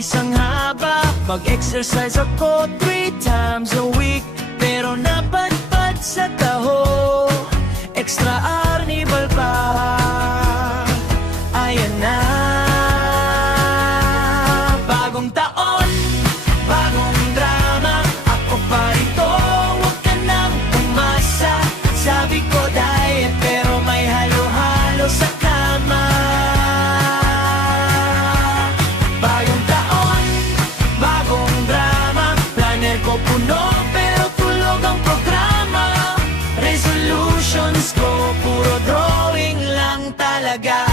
practice ang haba. Mag-exercise ako 3 times a week, pero napadpad sa taho. Extra arnibal pa. Ayan na, bagong taon, bagong drama. Ako pa rito, huwag ka nang umasa. Sabi ko diet, pero may halo-halo sa kama. Bagong taon, bagong drama. Planner ko puno, pero tulog ang programa. Resolutions ko, puro drawing lang talaga.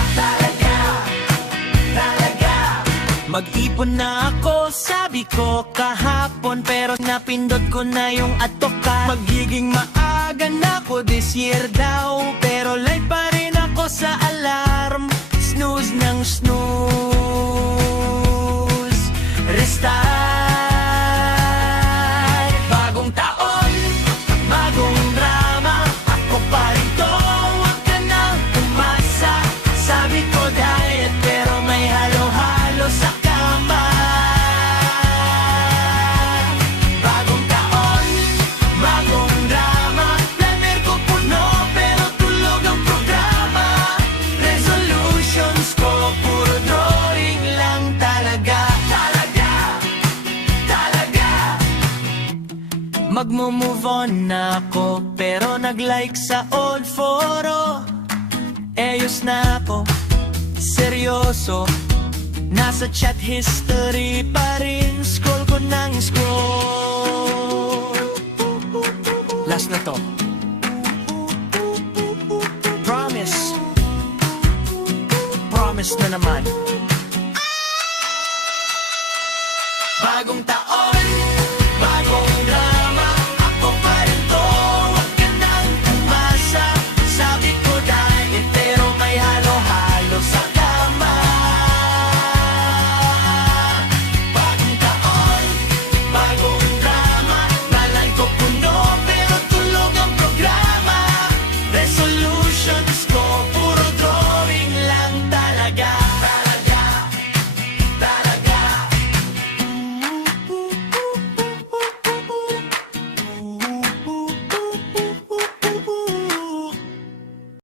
Mag-ipon na ako, sabi ko kahapon, pero napindot ko na yung atokan. Magiging maaga na ako this year daw, pero late pa rin ako sa alarm. Snooze ng snooze, restart. Bagong taon, bagong drama. Ako pa rito, huwag ka nang umasa. Sabi ko diet, pero may halo-halo sa kama. Bagong taon, bagong drama. Planner ko puno, pero tulog ang programa. Resolutions ko, puro drawing lang talaga. Magmo-move on na ako, pero nag-like sa old photo. Ayos na ako, seryoso. Nasa chat history pa rin, scroll ko nang scroll. Last na to. Promise. Promise na naman. Bagong taon.